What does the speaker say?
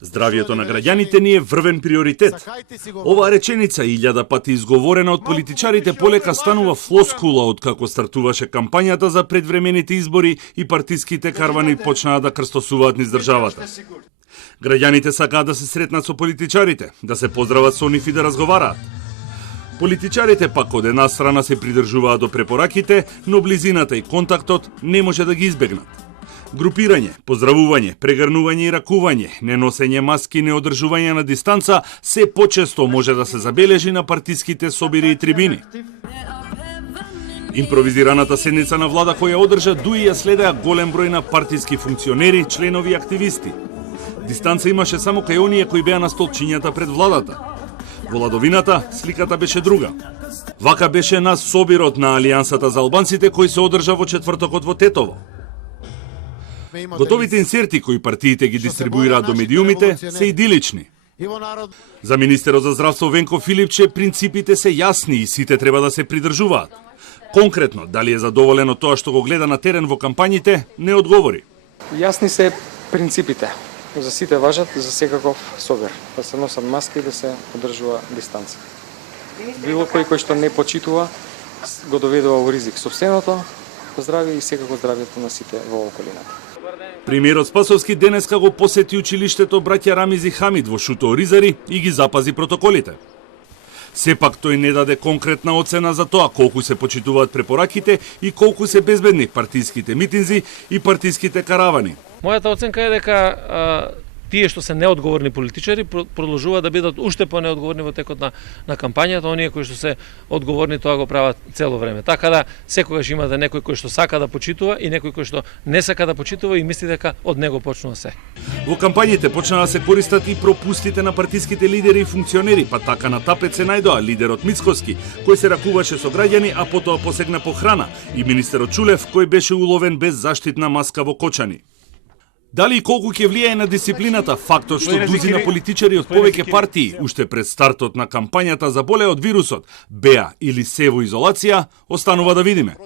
Здравието на граѓаните ни е врвен приоритет. Оваа реченица 1000 пати изговорена од политичарите полека станува флоскула откако стартуваше кампањата за предвремените избори и партиските карвани почнаа да крстосуваат низ државата. Граѓаните сакаат да се сретнат со политичарите, да се поздрават со нив и да разговараат. Политичарите пак од една страна се придржуваат до препораките, но близината и контактот не може да ги избегнат. Групирање, поздравување, прегрнување и ракување, неносење маски, неодржување на дистанца се почесто може да се забележи на партиските собири и трибини. Импровизираната седница на влада која одржа Дуи ја следеа голем број на партиски функционери, членови и активисти. Дистанца имаше само кај оние кои беа на столчињата пред владата. Во ладовината сликата беше друга. Вака беше на собирот на Алијансата за албанците кој се одржа во четвртокот во Тетово. Готовите инсерти кои партиите ги дистрибуираат до медиумите се идилични. За министерот за здравство Венко Филипче принципите се јасни и сите треба да се придржуваат. Конкретно, дали е задоволен од тоа што го гледа на терен во кампањите, не одговори. Јасни се принципите. За сите важат за секаков собир. Да се носат маски и да се одржува дистанца. Било кој што не почитува го доведува во ризик сопственото здравје и секако здравјето на сите во околината. Премиерот Спасовски денеска го посети училиштето браќа Рамиз и Хамид во Шуто Оризари и ги запази протоколите. Сепак тој не даде конкретна оцена за тоа колку се почитуваат препораките и колку се безбедни партиските митинзи и партиските каравани. Мојата оценка е дека тие што се неодговорни политичари продолжуваат да бидат уште понеодговорни во текот на кампањата, оние кои што се одговорни тоа го прават цело време. Така да секогаш имате некој кој што сака да почитува и некој кој што не сака да почитува и мисли дека од него почнува се. Во кампањите почнаа да се користат и пропустите на партиските лидери и функционери, па така на тапет се најдоа лидерот Мицкоски, кој се ракуваше со граѓани, а потоа посегна по храна, и министерот Чулев, кој беше уловен без заштитна маска во Кочани. Дали и колку ќе влијае на дисциплината фактот што дузина политичари од повеќе партии уште пред стартот на кампањата заболеа од вирусот, беа или се во изолација, останува да видиме.